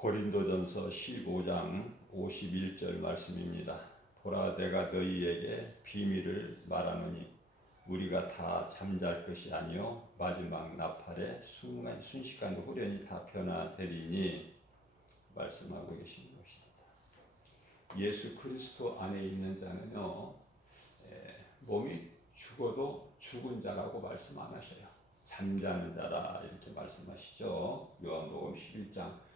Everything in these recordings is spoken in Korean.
고린도전서 15장 51절 말씀입니다. 보라, 내가 너희에게 비밀을 말하노니 우리가 다 잠잘 것이 아니요 마지막 나팔에 순식간도 후련히 다 변화되리니 말씀하고 계신 것입니다. 예수 그리스도 안에 있는 자는요, 몸이 죽어도 죽은 자라고 말씀 안 하셔요. 잠자는 자라 이렇게 말씀하시죠. 요한복음 11장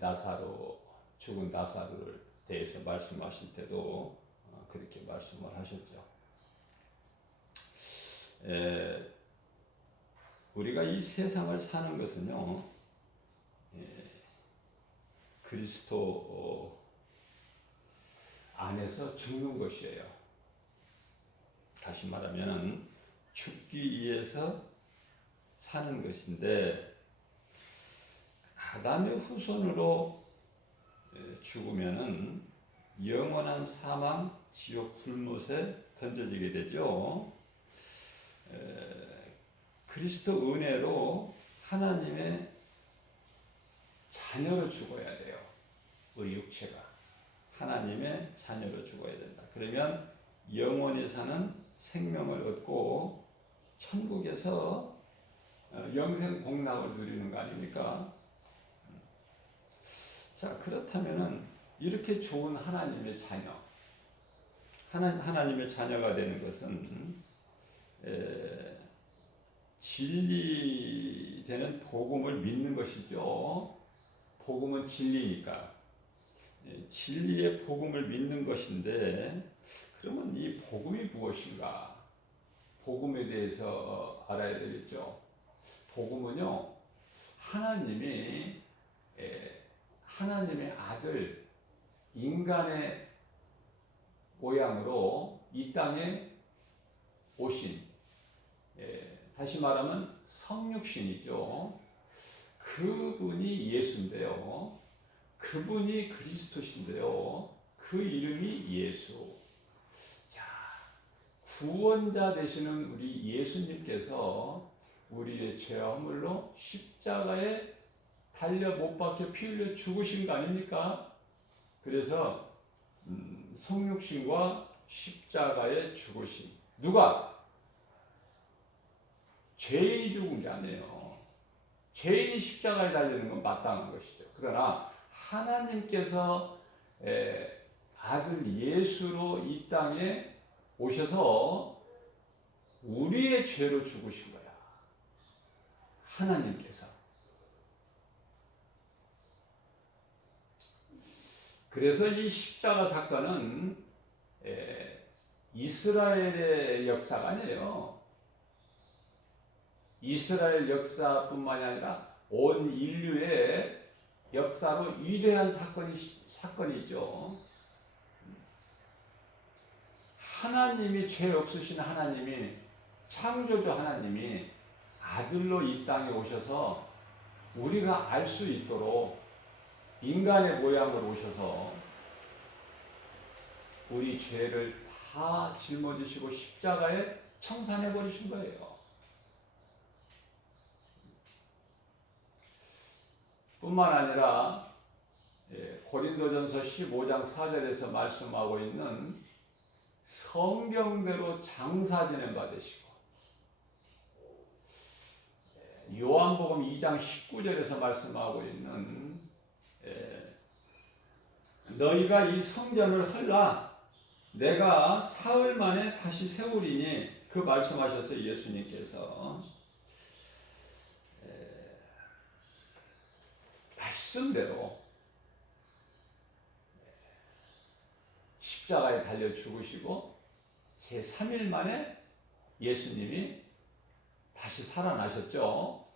나사로, 죽은 나사로를 대해서 말씀하실 때도 그렇게 말씀을 하셨죠. 우리가 이 세상을 사는 것은요, 그리스도 안에서 죽는 것이에요. 다시 말하면 죽기 위해서 사는 것인데, 아담의 후손으로 죽으면은 영원한 사망, 지옥 불못에 던져지게 되죠. 그리스도 은혜로 하나님의 자녀로 죽어야 돼요. 우리 육체가 하나님의 자녀로 죽어야 된다. 그러면 영원히 사는 생명을 얻고 천국에서 영생 복락을 누리는 거 아닙니까? 자, 그렇다면은 이렇게 좋은 하나님의 자녀, 하나님의 자녀가 되는 것은 진리되는 복음을 믿는 것이죠. 복음은 진리니까. 진리의 복음을 믿는 것인데, 그러면 이 복음이 무엇인가? 복음에 대해서 알아야 되겠죠. 복음은요, 하나님이 하나님의 아들, 인간의 모양으로 이 땅에 오신, 다시 말하면 성육신이죠. 그분이 예수인데요. 그분이 그리스도신데요. 그 이름이 예수. 자, 구원자 되시는 우리 예수님께서 우리의 죄와 허물로 십자가에 달려 못 박혀 피 흘려 죽으신 거 아닙니까? 그래서 성육신과 십자가의 죽으심. 누가? 죄인이 죽은 게 아니에요. 죄인이 십자가에 달리는 건 마땅한 것이죠. 그러나 하나님께서 아들 예수로 이 땅에 오셔서 우리의 죄로 죽으신 거야. 하나님께서. 그래서 이 십자가 사건은 이스라엘의 역사가 아니에요. 이스라엘 역사뿐만이 아니라 온 인류의 역사로 위대한 사건이죠. 하나님이 죄 없으신 하나님이, 창조주 하나님이 아들로 이 땅에 오셔서 우리가 알 수 있도록 인간의 모양으로 오셔서 우리 죄를 다 짊어지시고 십자가에 청산해 버리신 거예요. 뿐만 아니라 고린도전서 15장 4절에서 말씀하고 있는 성경대로 장사 지낸 바 되시고, 요한복음 2장 19절에서 말씀하고 있는 너희가 이 성전을 헐라 내가 사흘 만에 다시 세우리니, 그 말씀하셨어요. 예수님께서 말씀대로 십자가에 달려 죽으시고 제3일 만에 예수님이 다시 살아나셨죠.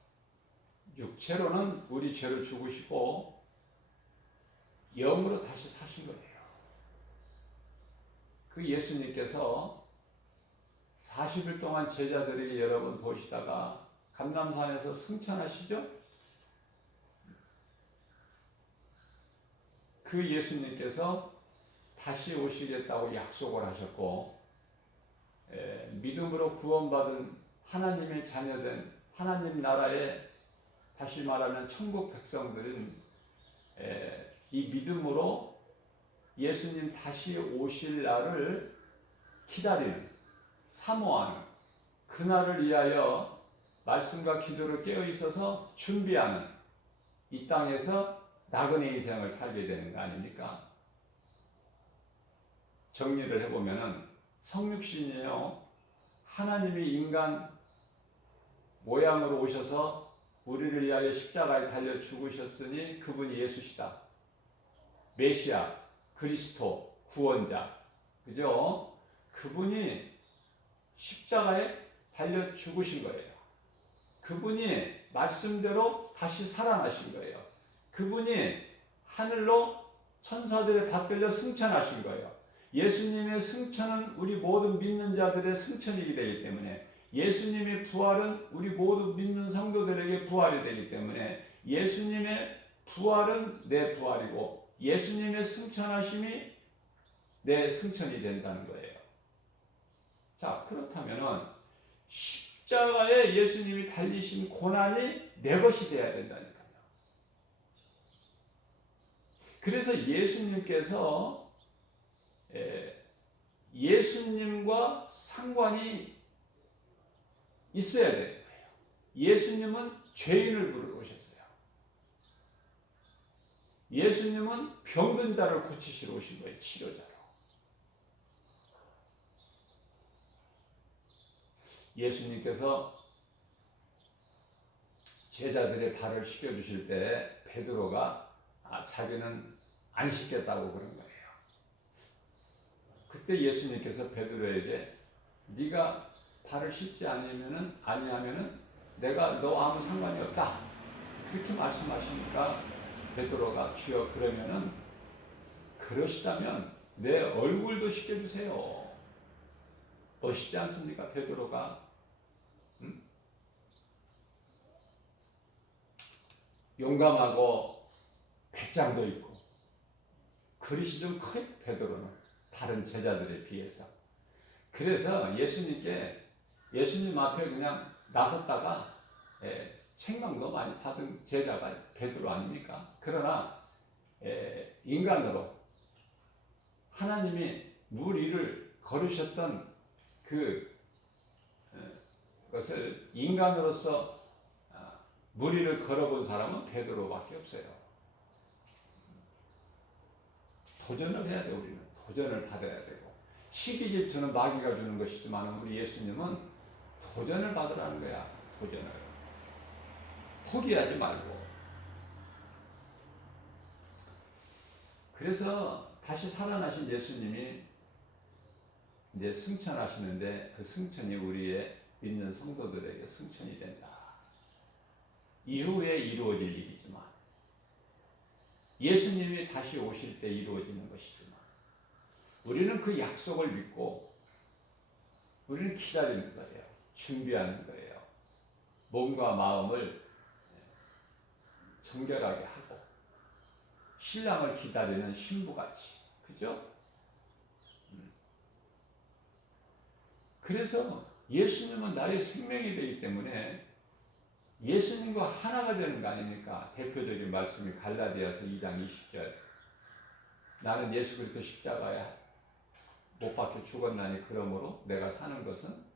육체로는 우리 죄를 죽으시고 영으로 다시 사신 거예요. 그 예수님께서 40일 동안 제자들이 여러 번 보시다가 감람산에서 승천하시죠. 그 예수님께서 다시 오시겠다고 약속을 하셨고, 믿음으로 구원받은 하나님의 자녀된 하나님 나라의, 다시 말하면 천국 백성들은 이 믿음으로 예수님 다시 오실 날을 기다리는, 사모하는, 그날을 위하여 말씀과 기도로 깨어 있어서 준비하는 이 땅에서 나그네 인생을 살게 되는 거 아닙니까? 정리를 해보면은 성육신이요, 하나님이 인간 모양으로 오셔서 우리를 위하여 십자가에 달려 죽으셨으니 그분이 예수시다. 메시아, 그리스도, 구원자, 그죠? 그분이 십자가에 달려 죽으신 거예요. 그분이 말씀대로 다시 살아나신 거예요. 그분이 하늘로 천사들에 받들려 승천하신 거예요. 예수님의 승천은 우리 모든 믿는 자들의 승천이기 되기 때문에, 예수님의 부활은 우리 모두 믿는 성도들에게 부활이 되기 때문에, 예수님의 부활은 내 부활이고 예수님의 승천하심이 내 승천이 된다는 거예요. 자, 그렇다면은 십자가에 예수님이 달리신 고난이 내 것이 되어야 된다니까요. 그래서 예수님께서 예수님과 상관이 있어야 되는 거예요. 예수님은 죄인을 부르러 오셨어요. 예수님은 병든 자를 고치시러 오신 거예요. 치료자로. 예수님께서 제자들의 발을 씻겨주실 때 베드로가 자기는 안 씻겠다고 그런 거예요. 그때 예수님께서 베드로에게 네가 발을 씻지 아니하면은 내가 너 아무 상관이 없다, 그렇게 말씀하시니까 베드로가 주여 그러면은 그러시다면 내 얼굴도 씻겨주세요. 멋있지 않습니까? 베드로가 용감하고 배짱도 있고 그릇이 좀 커요. 베드로는 다른 제자들에 비해서. 그래서 예수님 앞에 그냥 나섰다가 책망도 많이 받은 제자가 베드로 아닙니까? 그러나 인간으로 하나님이 물 위를 걸으셨던 그것을 인간으로서 물 위를 걸어본 사람은 베드로밖에 없어요. 도전을 해야 돼요. 우리는 도전을 받아야 되고, 시기 질투는 마귀가 주는 것이지만 우리 예수님은 도전을 받으라는 거야. 도전을 포기하지 말고. 그래서 다시 살아나신 예수님이 이제 승천하시는데 그 승천이 우리의 믿는 성도들에게 승천이 된다. 이후에 이루어질 일이지만, 예수님이 다시 오실 때 이루어지는 것이지만, 우리는 그 약속을 믿고 우리는 기다리는 거예요. 준비하는 거예요. 몸과 마음을 정결하게 하고 신랑을 기다리는 신부같이, 그죠? 그래서 예수님은 나의 생명이 되기 때문에 예수님과 하나가 되는 거 아닙니까? 대표적인 말씀이 갈라디아서 2장 20절. 나는 예수 그리스도 십자가에 못 박혀 죽었나니 그러므로 내가 사는 것은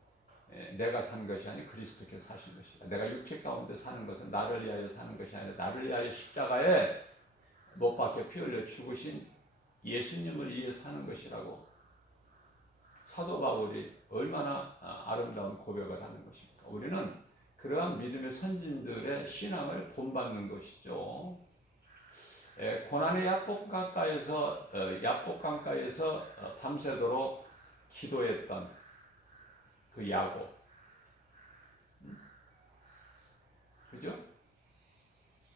내가 산 것이 아니 그리스도께서 사신 것이다. 내가 육체 가운데 사는 것은 나를 위하여 사는 것이 아니라 나를 위하여 십자가에 못 박혀 피 흘려 죽으신 예수님을 위해 사는 것이라고 사도 바울이 얼마나 아름다운 고백을 하는 것입니까? 우리는 그러한 믿음의 선진들의 신앙을 본받는 것이죠. 고난의 야복강가에서 밤새도록 기도했던 그 야곱, 그죠?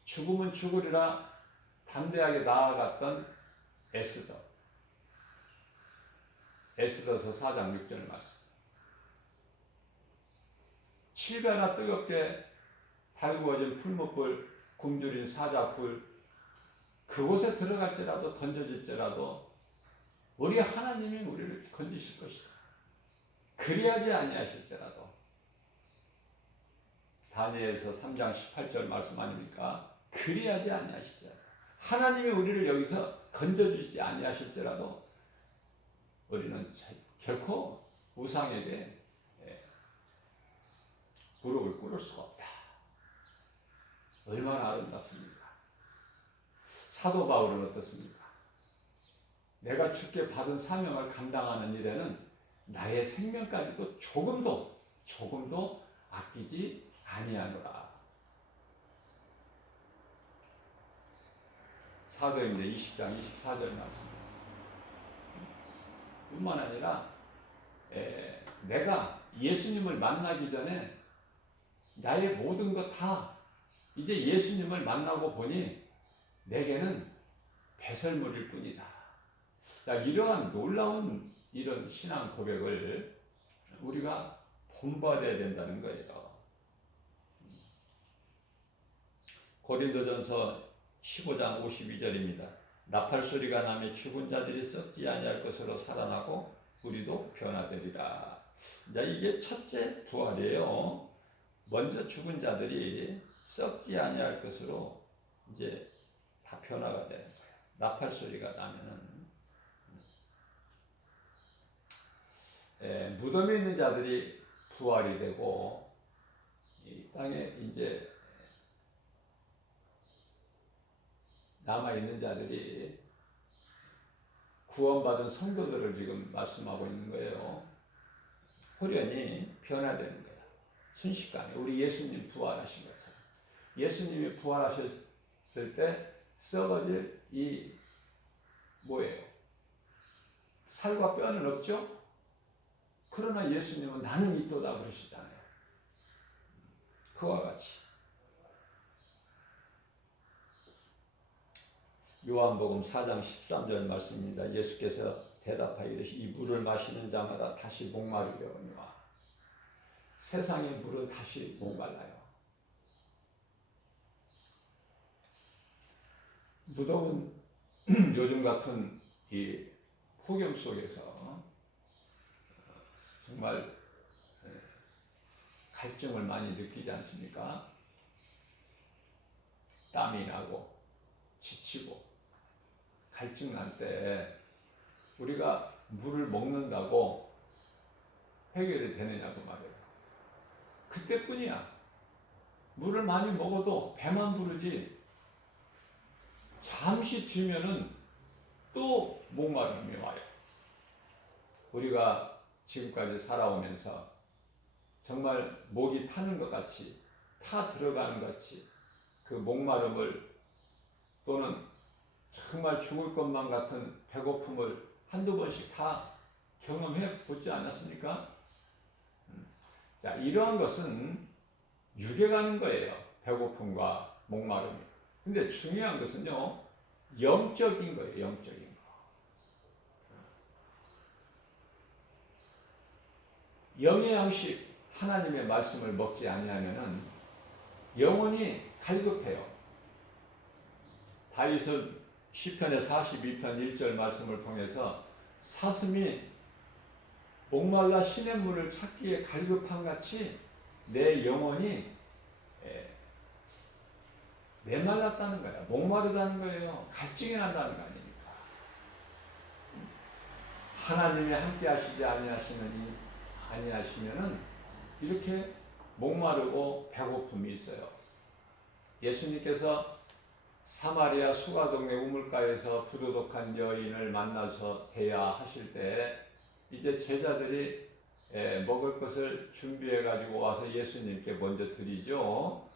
죽으면 죽으리라 담대하게 나아갔던 에스더서 4장 6절 말씀. 7배나 뜨겁게 달구어진 풀무불 굶주린 사자불, 그곳에 들어갈지라도 던져질지라도 우리 하나님이 우리를 건지실 것이다. 그리하지 아니하실지라도. 다니엘서 3장 18절 말씀 아닙니까? 그리하지 아니하실지라도. 하나님이 우리를 여기서 건져주지 아니하실지라도 우리는 결코 우상에게 무릎을 꿇을 수가 없다. 얼마나 아름답습니까? 사도 바울은 어떻습니까? 내가 주께 받은 사명을 감당하는 일에는 나의 생명까지도 조금도 아끼지 아니하노라. 사도행전 20장 24절 말씀입니다. 뿐만 아니라 내가 예수님을 만나기 전에 나의 모든 것 다 이제 예수님을 만나고 보니 내게는 배설물일 뿐이다. 자, 이러한 놀라운 이런 신앙 고백을 우리가 본받아야 된다는 거예요. 고린도전서 15장 52절입니다. 나팔 소리가 나며 죽은 자들이 썩지 아니할 것으로 살아나고 우리도 변화되리라. 자, 이게 첫째 부활이에요. 먼저 죽은 자들이 썩지 아니할 것으로 이제 다 변화가 되는 거예요. 나팔 소리가 나면은 무덤에 있는 자들이 부활이 되고 이 땅에 이제 남아 있는 자들이 구원받은 성도들을 지금 말씀하고 있는 거예요. 호련히 변화되는 거야. 순식간에 우리 예수님 부활하신 것처럼 예수님이 부활하셨을 때 썩어질 이 뭐예요? 살과 뼈는 없죠? 그러나 예수님은 나는 있도다 그러시잖아요. 그와 같이 요한복음 4장 13절 말씀입니다. 예수께서 대답하여 이르시되 이 물을 마시는 자마다 다시 목마르려니와 세상의 물은 다시 목말라요. 무덤은 요즘 같은 이 폭염 속에서 정말 갈증을 많이 느끼지 않습니까? 땀이 나고 지치고 갈증 날 때 우리가 물을 먹는다고 해결이 되느냐고 말이에요. 그때뿐이야. 물을 많이 먹어도 배만 부르지 잠시 뒤면은 또 목마름이 와요. 우리가 지금까지 살아오면서 정말 목이 타는 것 같이 타 들어가는 것 같이 그 목마름을 또는 정말 죽을 것만 같은 배고픔을 한두 번씩 다 경험해 보지 않았습니까? 자, 이러한 것은 유괴가는 거예요. 배고픔과 목마름이. 근데 중요한 것은요, 영적인 거예요. 영적인 거. 영의 양식 하나님의 말씀을 먹지 아니하면은 영혼이 갈급해요. 다윗은 시편의 42편 1절 말씀을 통해서 사슴이 목말라 시냇 물을 찾기에 갈급한 같이 내 영혼이 메말랐다는 거예요. 목마르다는 거예요. 갈증이 난다는 거 아닙니까? 하나님이 함께 하시지 아니하시면은 이렇게 목마르고 배고픔이 있어요. 예수님께서 사마리아 수가동네 우물가에서 부도덕한 여인을 만나서 대야하실 때 이제 제자들이 먹을 것을 준비해 가지고 와서 예수님께 먼저 드리죠.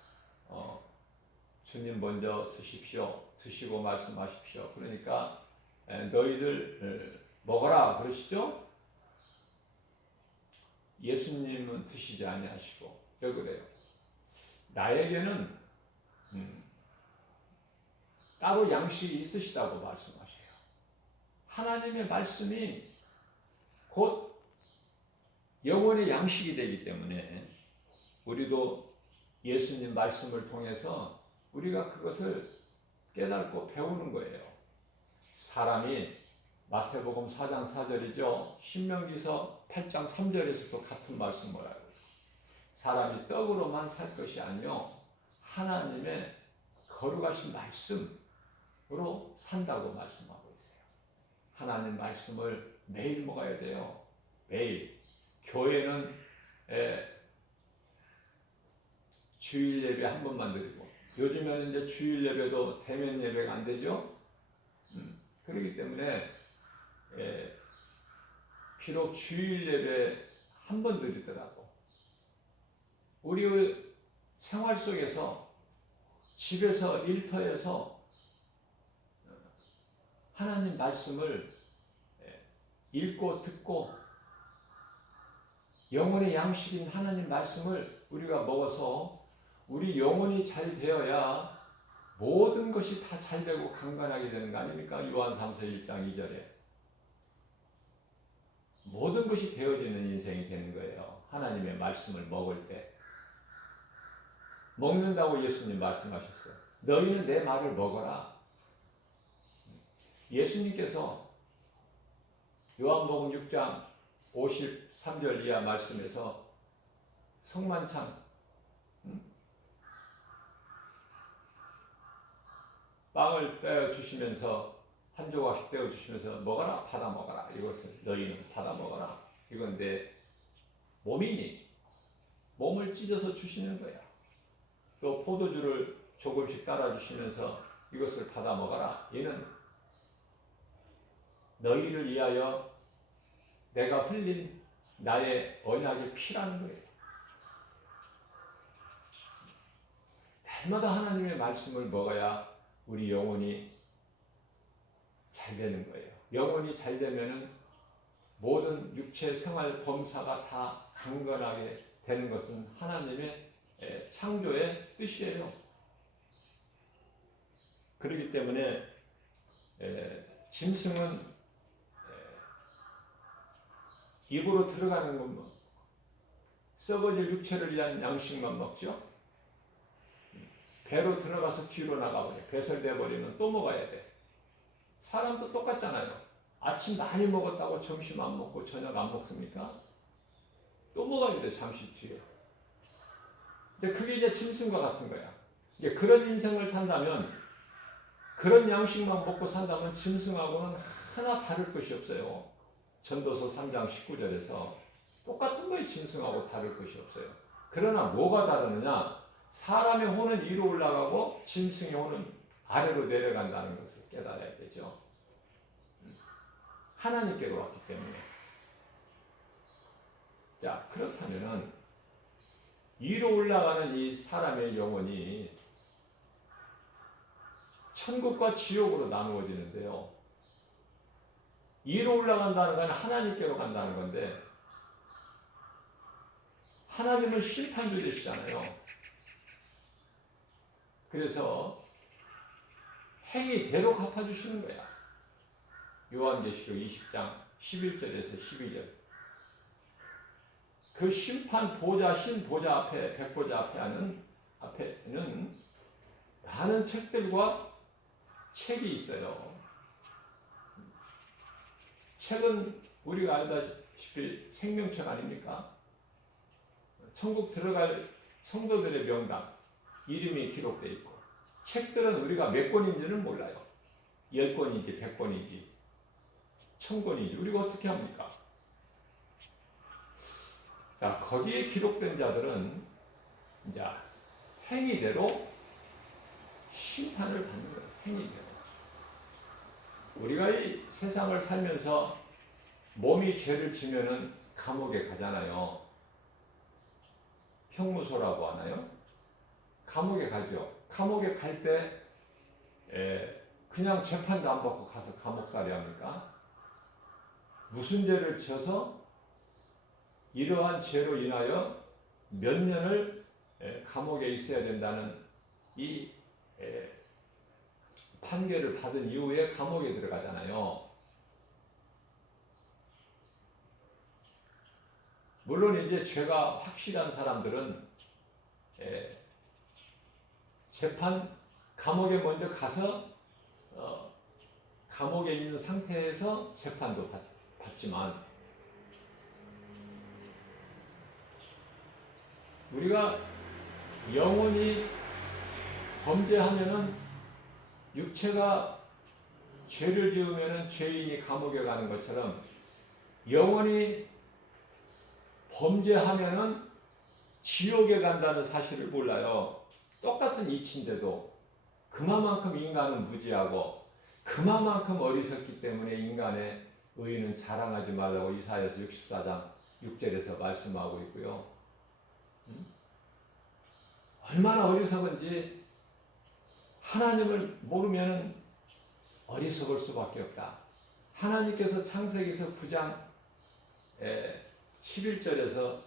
주님 먼저 드십시오. 드시고 말씀하십시오. 그러니까 너희들 먹어라 그러시죠. 예수님은 드시지 아니하시고 왜 그래요? 나에게는 따로 양식이 있으시다고 말씀하세요. 하나님의 말씀이 곧 영혼의 양식이 되기 때문에 우리도 예수님 말씀을 통해서 우리가 그것을 깨닫고 배우는 거예요. 사람이 마태복음 4장 4절이죠. 신명기서 8장 3절에서도 같은 말씀을 하고 사람이 떡으로만 살 것이 아니요 하나님의 거룩하신 말씀 산다고 말씀하고 있어요. 하나님 말씀을 매일 먹어야 돼요. 매일. 교회는 주일 예배 한 번만 드리고, 요즘에는 이제 주일 예배도 대면 예배가 안 되죠. 그렇기 때문에 비록 주일 예배 한 번 드리더라도 우리의 생활 속에서, 집에서, 일터에서 하나님 말씀을 읽고 듣고 영혼의 양식인 하나님 말씀을 우리가 먹어서 우리 영혼이 잘 되어야 모든 것이 다 잘 되고 강건하게 되는 거 아닙니까? 요한 3서 1장 2절에 모든 것이 되어지는 인생이 되는 거예요. 하나님의 말씀을 먹을 때. 먹는다고 예수님 말씀하셨어요. 너희는 내 말을 먹어라. 예수님께서 요한복음 6장 53절 이하 말씀에서 성만찬 빵을 떼어주시면서 한 조각씩 떼어주시면서 먹어라, 받아 먹어라. 이것을 너희는 받아 먹어라. 이건 내 몸이니 몸을 찢어서 주시는 거야. 또 포도주를 조금씩 따라주시면서 이것을 받아 먹어라. 이는 너희를 위하여 내가 흘린 나의 언약의 피라는 거예요. 날마다 하나님의 말씀을 먹어야 우리 영혼이 잘 되는 거예요. 영혼이 잘 되면은 모든 육체 생활 범사가 다 강건하게 되는 것은 하나님의 창조의 뜻이에요. 그렇기 때문에 짐승은 입으로 들어가는 것만, 썩어질 육체를 위한 양식만 먹죠. 배로 들어가서 뒤로 나가버려. 배설돼 버리면 또 먹어야 돼. 사람도 똑같잖아요. 아침 많이 먹었다고 점심 안 먹고 저녁 안 먹습니까? 또 먹어야 돼, 잠시 뒤에. 근데 그게 이제 짐승과 같은 거야. 이제 그런 인생을 산다면, 그런 양식만 먹고 산다면 짐승하고는 하나 다를 것이 없어요. 전도서 3장 19절에서 똑같은 거예요. 짐승하고 다를 것이 없어요. 그러나 뭐가 다르느냐? 사람의 혼은 위로 올라가고 짐승의 혼은 아래로 내려간다는 것을 깨달아야 되죠. 하나님께로 왔기 때문에. 자, 그렇다면은 위로 올라가는 이 사람의 영혼이 천국과 지옥으로 나누어지는데요. 위로 올라간다는 건 하나님께로 간다는 건데, 하나님은 심판주이시잖아요. 그래서 행위대로 갚아주시는 거야. 요한계시록 20장 11절에서 12절. 그 심판 보좌, 신 보좌 앞에, 백보좌 앞에는 많은 책들과 책이 있어요. 책은 우리가 알다시피 생명책 아닙니까? 천국 들어갈 성도들의 명단, 이름이 기록되어 있고, 책들은 우리가 몇 권인지는 몰라요. 10권인지 100권인지 1000권인지 우리가 어떻게 합니까? 자, 거기에 기록된 자들은 이제 행위대로 심판을 받는 거예요. 행위대로. 우리가 이 세상을 살면서 몸이 죄를 지면은 감옥에 가잖아요. 형무소라고 하나요? 감옥에 가죠. 감옥에 갈 때 그냥 재판도 안 받고 가서 감옥살이 합니까? 무슨 죄를 지어서 이러한 죄로 인하여 몇 년을 감옥에 있어야 된다는 이 판결을 받은 이후에 감옥에 들어가잖아요. 물론 이제 죄가 확실한 사람들은 재판 감옥에 먼저 가서 감옥에 있는 상태에서 재판도 받지만, 우리가 영혼이 범죄하면은 육체가 죄를 지으면 죄인이 감옥에 가는 것처럼 영원히 범죄하면은 지옥에 간다는 사실을 몰라요. 똑같은 이치인데도 그만큼 인간은 무지하고 그만큼 어리석기 때문에 인간의 의는 자랑하지 말라고 이사야서 64장 6절에서 말씀하고 있고요. 얼마나 어리석은지 하나님을 모르면 어리석을 수밖에 없다. 하나님께서 창세기서 9장 11절에서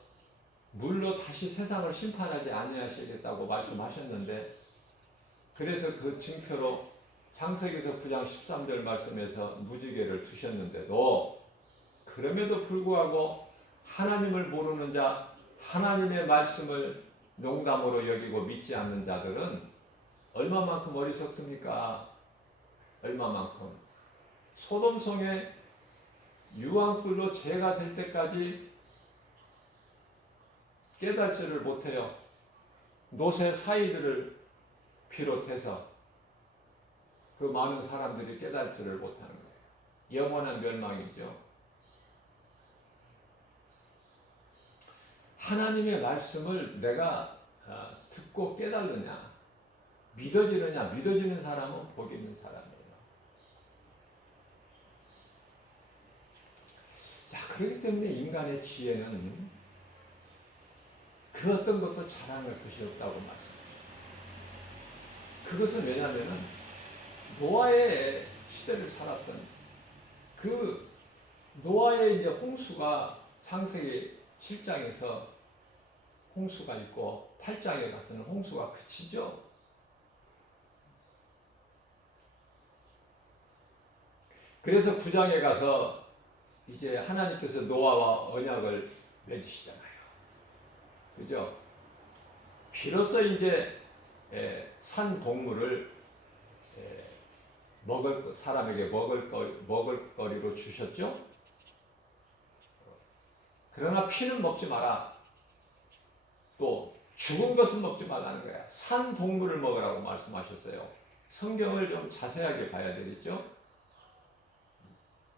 물로 다시 세상을 심판하지 아니하시겠다고 말씀하셨는데, 그래서 그 증표로 창세기서 9장 13절 말씀에서 무지개를 두셨는데도, 그럼에도 불구하고 하나님을 모르는 자, 하나님의 말씀을 농담으로 여기고 믿지 않는 자들은 얼마만큼 어리석습니까? 얼마만큼. 소돔성에 유황불로 죄가 될 때까지 깨닫지를 못해요. 노새 사이들을 비롯해서 그 많은 사람들이 깨닫지를 못하는 거예요. 영원한 멸망이죠. 하나님의 말씀을 내가 듣고 깨달느냐, 믿어지느냐, 믿어지는 사람은 복이 있는 사람이에요. 자, 그렇기 때문에 인간의 지혜는 그 어떤 것도 자랑할 것이 없다고 말씀합니다. 그것은 왜냐하면 노아의 시대를 살았던 그 노아의 이제 홍수가 창세기 7장에서 홍수가 있고 8장에 가서는 홍수가 그치죠. 그래서 9장에 가서 이제 하나님께서 노아와 언약을 맺으시잖아요. 그죠? 비로소 이제 산 동물을 사람에게 먹을거리로 주셨죠. 그러나 피는 먹지 마라. 또 죽은 것은 먹지 말라는 거야. 산 동물을 먹으라고 말씀하셨어요. 성경을 좀 자세하게 봐야 되겠죠.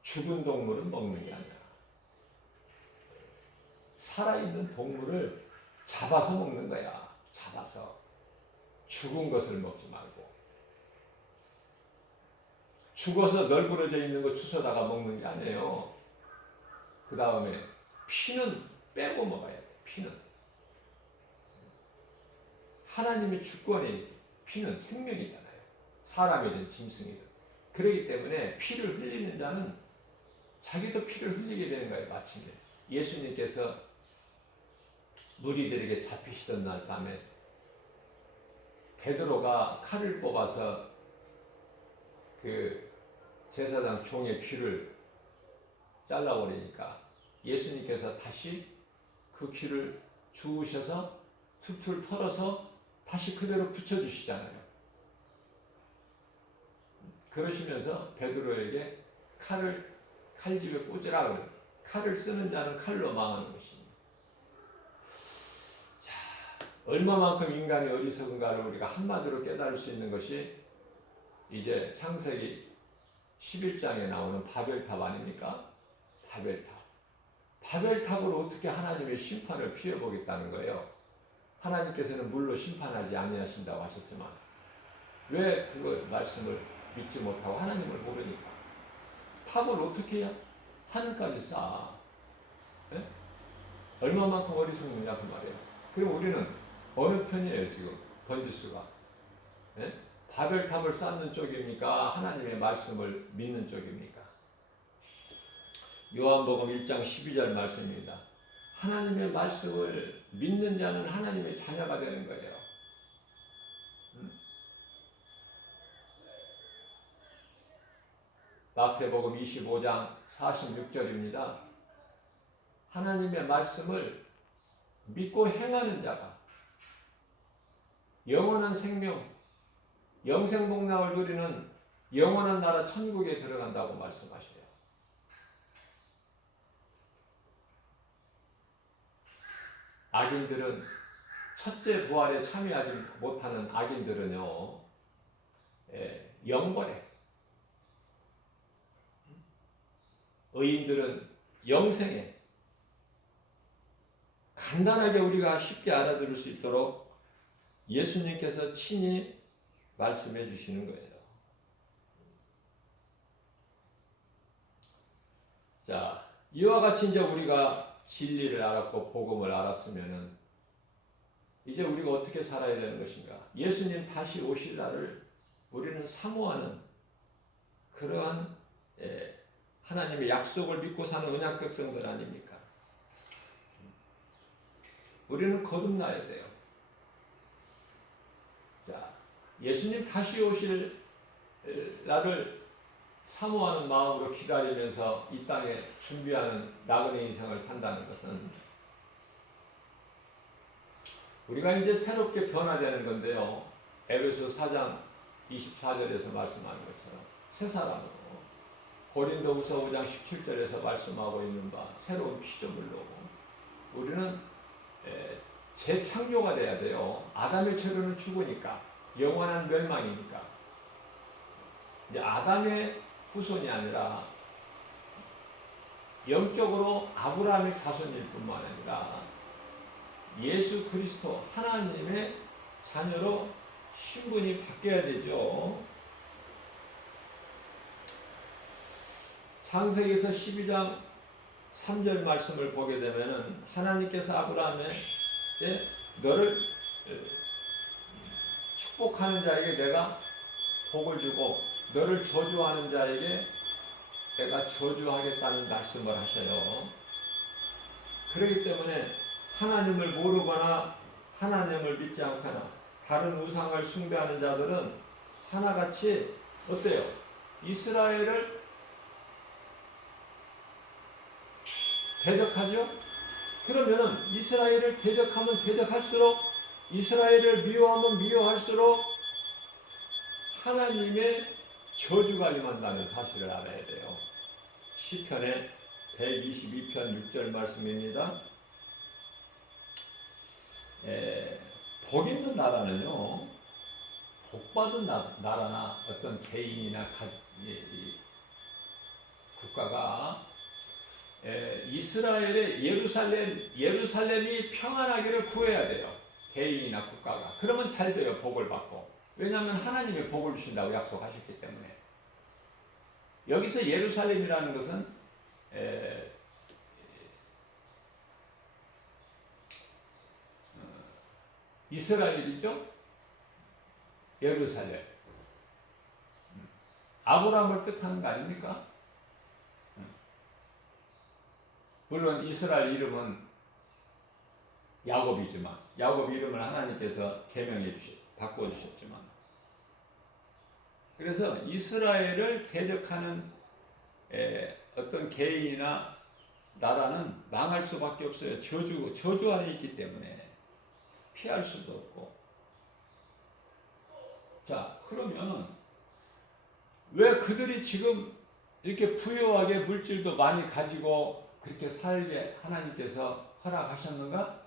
죽은 동물은 먹는 게 아니라 살아있는 동물을 잡아서 먹는 거야. 잡아서. 죽은 것을 먹지 말고. 죽어서 널브러져 있는 거 주워다가 먹는 게 아니에요. 그 다음에 피는 빼고 먹어야 돼. 피는. 하나님의 주권이 피는 생명이잖아요. 사람이든 짐승이든. 그렇기 때문에 피를 흘리는 자는 자기도 피를 흘리게 되는 거예요. 마침내. 예수님께서 무리들에게 잡히시던 날 밤에 베드로가 칼을 뽑아서 그 제사장 종의 귀를 잘라버리니까 예수님께서 다시 그 귀를 주우셔서 툴툴 털어서 다시 그대로 붙여주시잖아요. 그러시면서 베드로에게 칼집에 꽂으라 그래요. 칼을 쓰는 자는 칼로 망하는 것입니다. 자, 얼마만큼 인간이 어리석은가를 우리가 한마디로 깨달을 수 있는 것이 이제 창세기 11장에 나오는 바벨탑 아닙니까? 바벨탑. 바벨탑으로 어떻게 하나님의 심판을 피해보겠다는 거예요. 하나님께서는 물로 심판하지 아니하신다고 하셨지만 왜 그 말씀을 믿지 못하고 하나님을 모르니까 탑을 어떻게 해야 하늘까지 쌓아. 네? 얼마만큼 어리석느냐 그 말이에요. 그럼 우리는 어느 편이에요 지금 번지수가? 네? 바벨탑을 쌓는 쪽입니까? 하나님의 말씀을 믿는 쪽입니까? 요한복음 1장 12절 말씀입니다. 하나님의 말씀을 믿는 자는 하나님의 자녀가 되는 거예요. 마태복음 25장 46절입니다. 하나님의 말씀을 믿고 행하는 자가 영원한 생명, 영생복락을 누리는 영원한 나라 천국에 들어간다고 말씀하셔요. 악인들은 첫째 부활에 참여하지 못하는 악인들은요, 영벌에 의인들은 영생에 간단하게 우리가 쉽게 알아들을 수 있도록 예수님께서 친히 말씀해 주시는 거예요. 자, 이와 같이 이제 우리가 진리를 알았고 복음을 알았으면은 이제 우리가 어떻게 살아야 되는 것인가? 예수님 다시 오실 날을 우리는 사모하는 그러한 하나님의 약속을 믿고 사는 언약 백성들 아닙니까? 우리는 거듭나야 돼요. 자, 예수님 다시 오실 날을 사모하는 마음으로 기다리면서 이 땅에 준비하는 나그네 인생을 산다는 것은 우리가 이제 새롭게 변화되는 건데요. 에베소 4장 24절에서 말씀하는 것처럼 새 사람으로, 고린도후서 5장 17절에서 말씀하고 있는 바 새로운 피조물로 우리는 재창조가 돼야 돼요. 아담의 체로는 죽으니까, 영원한 멸망이니까. 이제 아담의 후손이 아니라 영적으로 아브라함의 자손일 뿐만 아니라 예수 그리스도 하나님의 자녀로 신분이 바뀌어야 되죠. 창세기에서 12장 3절 말씀을 보게 되면은 하나님께서 아브라함에게 너를 축복하는 자에게 내가 복을 주고 너를 저주하는 자에게 내가 저주하겠다는 말씀을 하셔요. 그렇기 때문에 하나님을 모르거나 하나님을 믿지 않거나 다른 우상을 숭배하는 자들은 하나같이 어때요? 이스라엘을 대적하죠? 그러면은 이스라엘을 대적하면 대적할수록, 이스라엘을 미워하면 미워할수록 하나님의 저주가 임한다는 사실을 알아야 돼요. 시편의 122편 6절 말씀입니다. 복 있는 나라는요, 복받은 나라나 어떤 개인이나 국가가 이스라엘의 예루살렘이 평안하기를 구해야 돼요. 개인이나 국가가. 그러면 잘 돼요. 복을 받고. 왜냐하면 하나님의 복을 주신다고 약속하셨기 때문에. 여기서 예루살렘이라는 것은 이스라엘이죠. 예루살렘. 아브라함을 뜻하는 거 아닙니까? 물론 이스라엘 이름은 야곱이지만, 야곱 이름을 하나님께서 바꿔주셨지만, 그래서 이스라엘을 대적하는 어떤 개인이나 나라는 망할 수밖에 없어요. 저주 안에 있기 때문에 피할 수도 없고. 자, 그러면 왜 그들이 지금 이렇게 부유하게 물질도 많이 가지고 그렇게 살게 하나님께서 허락하셨는가?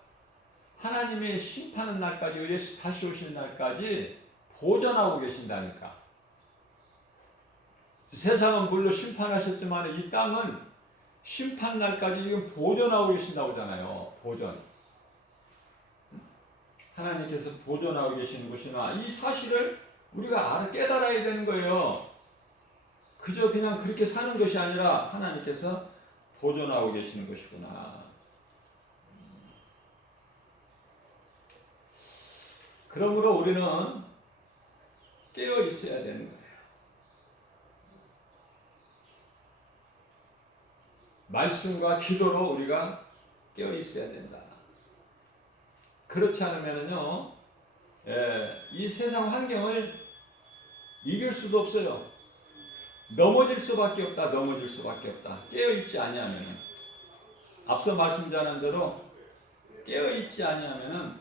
하나님의 심판의 날까지, 예수 다시 오실 날까지 보존하고 계신다니까. 세상은 물론 심판하셨지만 이 땅은 심판 날까지 지금 보존하고 계신다고 하잖아요. 보존. 하나님께서 보존하고 계시는 것이나 이 사실을 우리가 깨달아야 되는 거예요. 그저 그냥 그렇게 사는 것이 아니라 하나님께서 보존하고 계시는 것이구나. 그러므로 우리는 깨어 있어야 되는 거예요. 말씀과 기도로 우리가 깨어 있어야 된다. 그렇지 않으면요, 이 세상 환경을 이길 수도 없어요. 넘어질 수밖에 없다. 넘어질 수밖에 없다. 깨어 있지 아니하면은, 앞서 말씀드린 대로 깨어 있지 아니하면은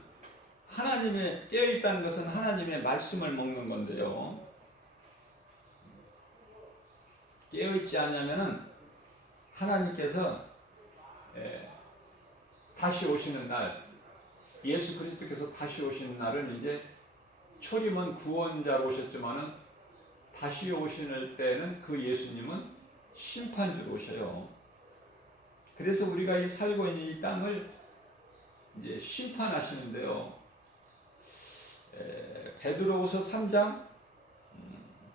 하나님의, 깨어 있다는 것은 하나님의 말씀을 먹는 건데요. 깨어 있지 아니하면은 하나님께서 다시 오시는 날, 예수 그리스도께서 다시 오시는 날은 이제 초림은 구원자로 오셨지만은 다시 오시는 때는 그 예수님은 심판주로 오셔요. 그래서 우리가 이 살고 있는 이 땅을 이제 심판하시는데요. 베드로후서 3장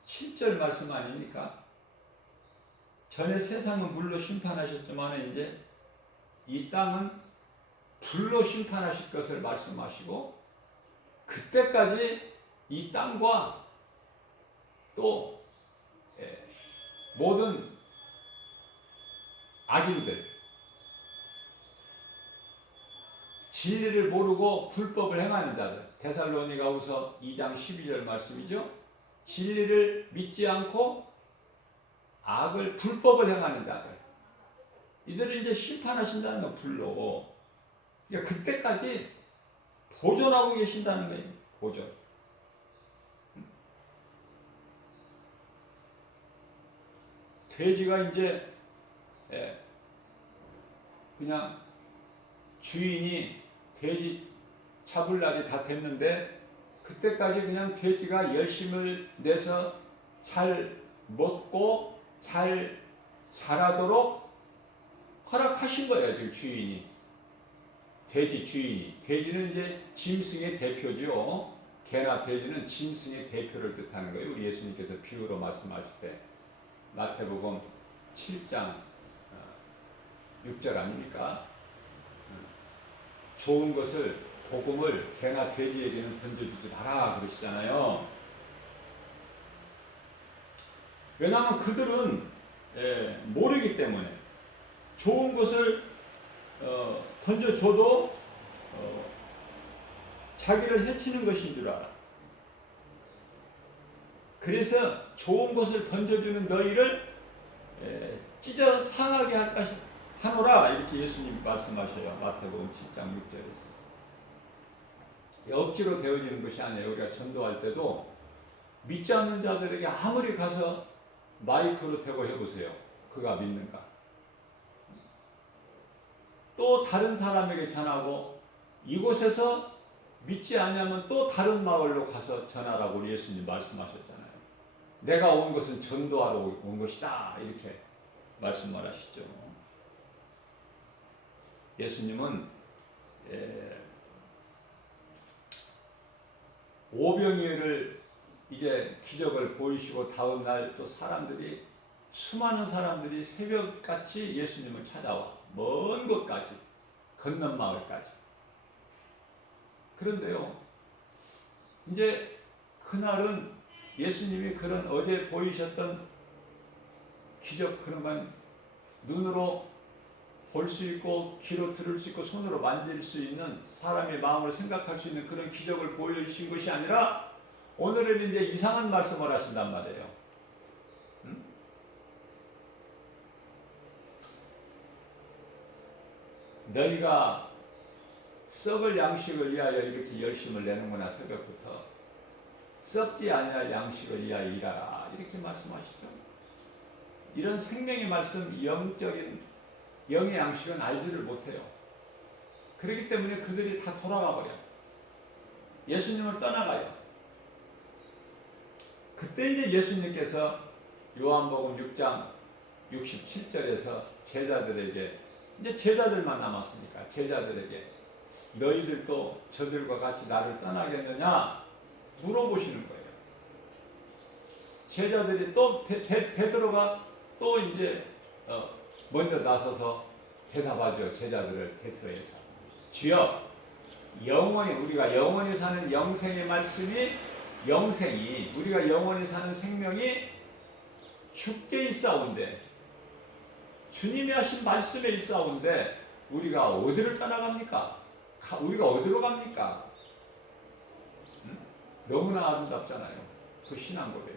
7절 말씀 아닙니까? 전에 세상은 물로 심판하셨지만 이제 이 땅은 불로 심판하실 것을 말씀하시고, 그때까지 이 땅과 또 모든 악인들, 진리를 모르고 불법을 행하는 자들, 데살로니가후서 2장 12절 말씀이죠. 진리를 믿지 않고 악을, 불법을 행하는 자들, 이들을 이제 심판하신다는 건 불로. 그러니까 그때까지 보존하고 계신다는 거예요. 보존. 돼지가 이제 그냥 주인이 돼지 잡을 날이 다 됐는데, 그때까지 그냥 돼지가 열심을 내서 잘 먹고 잘 자라도록 허락하신 거예요. 지금 주인이, 돼지 주인이. 돼지는 이제 짐승의 대표죠. 개나 돼지는 짐승의 대표를 뜻하는 거예요. 우리 예수님께서 비유로 말씀하실 때 마태복음 7장 6절 아닙니까? 좋은 것을, 복음을 개나 돼지에게는 던져주지 마라 그러시잖아요. 왜냐하면 그들은 모르기 때문에 좋은 것을 던져줘도 자기를 해치는 것인 줄 알아. 그래서 좋은 것을 던져주는 너희를 찢어 상하게 하노라, 이렇게 예수님 말씀하셔요. 마태복음 7장 6절에서. 억지로 되어지는 것이 아니에요. 우리가 전도할 때도 믿지 않는 자들에게 아무리 가서 마이크로 대고 해보세요. 그가 믿는가? 또 다른 사람에게 전하고, 이곳에서 믿지 않으면 또 다른 마을로 가서 전하라고 우리 예수님 말씀하셨잖아요. 내가 온 것은 전도하러 온 것이다, 이렇게 말씀을 하시죠. 예수님은 오병이어를 이제 기적을 보이시고 다음 날 또 사람들이, 수많은 사람들이 새벽같이 예수님을 찾아와, 먼 곳까지, 건넌 마을까지. 그런데요, 이제 그날은 예수님이 그런 어제 보이셨던 기적, 그런 건 눈으로 볼 수 있고 귀로 들을 수 있고 손으로 만질 수 있는, 사람의 마음을 생각할 수 있는 그런 기적을 보여주신 것이 아니라 오늘은 이제 이상한 말씀을 하신단 말이에요. 너희가 썩을 양식을 위하여 이렇게 열심을 내는구나. 새벽부터 썩지 아니할 양식을 위하여 일하라, 이렇게 말씀하시죠. 이런 생명의 말씀, 영적인 영의 양식은 알지를 못해요. 그렇기 때문에 그들이 다 돌아가 버려요. 예수님을 떠나가요. 그때 이제 예수님께서 요한복음 6장 67절에서 제자들에게, 이제 제자들만 남았으니까 제자들에게, 너희들도 저들과 같이 나를 떠나겠느냐 물어보시는 거예요. 제자들이 또 베드로가 또 이제 먼저 나서서 대답하죠. 제자들을 대표해서, 주여, 영원히, 우리가 영원히 사는 영생의 말씀이, 영생이, 우리가 영원히 사는 생명이 주께 있사온데, 주님이 하신 말씀에 있사온데 우리가 어디를 떠나갑니까? 우리가 어디로 갑니까? 너무나 아름답잖아요. 그 신앙 고백.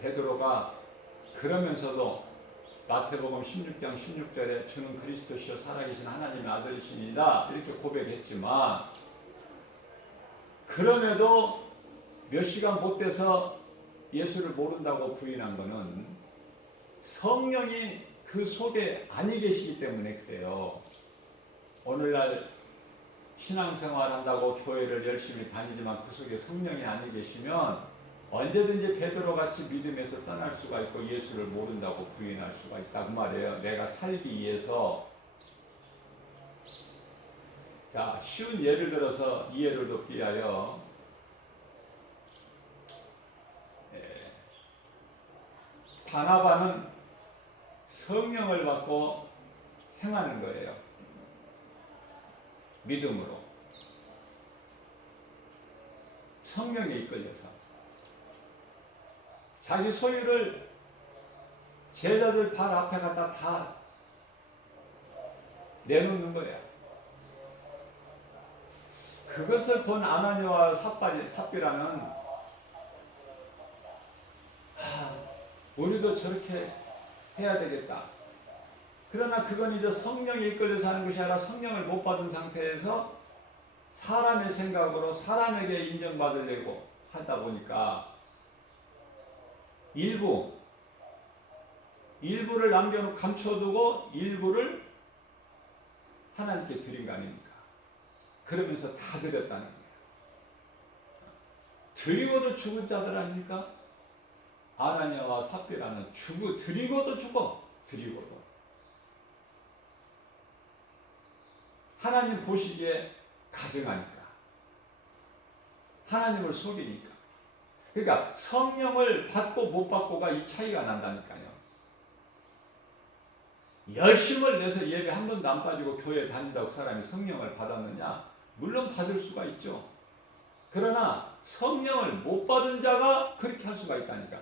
베드로가 그러면서도 마태복음 16장 16절에 주는 그리스도시요 살아계신 하나님의 아들이시니라, 이렇게 고백했지만, 그럼에도 몇 시간 못 돼서 예수를 모른다고 부인한 것은 성령이 그 속에 아니 계시기 때문에 그래요. 오늘날 신앙생활 한다고 교회를 열심히 다니지만 그 속에 성령이 아니 계시면 언제든지 베드로 같이 믿음에서 떠날 수가 있고 예수를 모른다고 부인할 수가 있다고 말이에요. 내가 살기 위해서. 자, 쉬운 예를 들어서 이해를 돕기 위하여 바나바는 성령을 받고 행하는 거예요. 믿음으로. 성령에 이끌려서. 자기 소유를 제자들 발 앞에 갖다 다 내놓는 거예요. 그것을 본 아나니아와 삽비라는 우리도 저렇게 해야 되겠다. 그러나 그건 이제 성령에 이끌려서 하는 것이 아니라 성령을 못 받은 상태에서 사람의 생각으로 사람에게 인정받으려고 하다 보니까 일부를 남겨놓고 감춰두고 일부를 하나님께 드린 거 아닙니까? 그러면서 다 드렸다는 거예요. 드리고도 죽은 자들 아닙니까? 아나니아와 삽비라는 드리고도 죽어. 드리고도. 하나님 보시기에 가증하니까. 하나님을 속이니까. 그러니까 성령을 받고 못 받고가 이 차이가 난다니까요. 열심을 내서 예배 한 번도 안 빠지고 교회 다닌다고 사람이 성령을 받았느냐? 물론 받을 수가 있죠. 그러나 성령을 못 받은 자가 그렇게 할 수가 있다니까.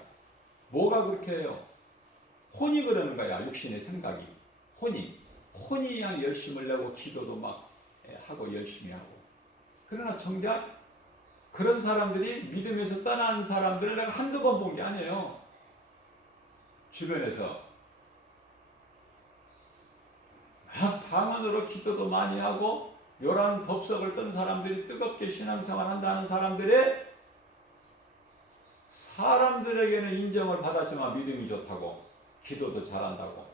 뭐가 그렇게 해요? 혼이 그러는 거야. 육신의 생각이. 혼이 그냥 열심을 내고 기도도 막 하고 열심히 하고. 그러나 정작 그런 사람들이 믿음에서 떠난 사람들을 내가 한두 번 본 게 아니에요. 주변에서 막 방언으로 기도도 많이 하고 요란 법석을 뜬 사람들이 뜨겁게 신앙생활 한다는 사람들이 사람들에게는 인정을 받았지만 믿음이 좋다고 기도도 잘한다고.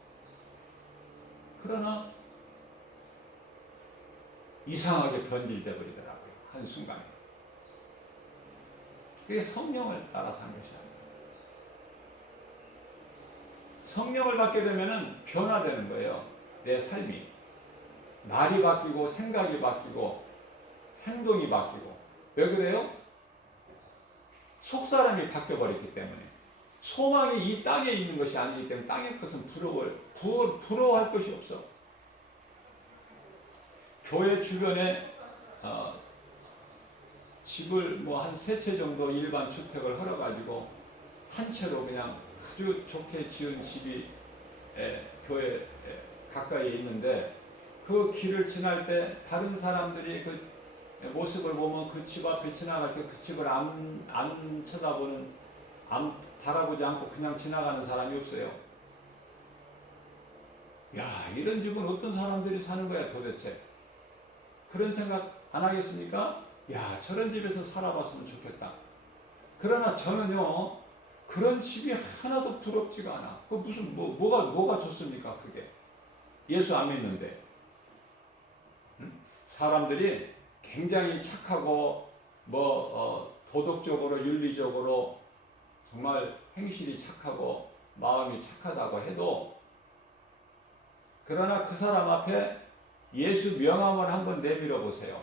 그러나 이상하게 변질돼 버리더라고요. 한순간에. 그게 성령을 따라서 한 것이 아니에요. 성령을 받게 되면 변화되는 거예요. 내 삶이. 말이 바뀌고 생각이 바뀌고 행동이 바뀌고. 왜 그래요? 속사람이 바뀌어버렸기 때문에. 소망이 이 땅에 있는 것이 아니기 때문에 땅의 것은 부러워할 것이 없어. 교회 주변에 집을 뭐 한 3채 정도 일반 주택을 헐어가지고 한 채로 그냥 아주 좋게 지은 집이 교회 가까이에 있는데 그 길을 지날 때 다른 사람들이 그 모습을 보면 그 집 앞에 지나갈 때 그 집을 안 쳐다보는, 안 바라보지 않고 그냥 지나가는 사람이 없어요. 야, 이런 집은 어떤 사람들이 사는 거야 도대체? 그런 생각 안 하겠습니까? 야, 저런 집에서 살아봤으면 좋겠다. 그러나 저는요, 그런 집이 하나도 부럽지가 않아. 그 무슨 뭐가 좋습니까? 그게 예수 안 믿는데. 사람들이 굉장히 착하고 도덕적으로 윤리적으로 정말 행실이 착하고 마음이 착하다고 해도, 그러나 그 사람 앞에 예수 명함을 한번 내밀어 보세요.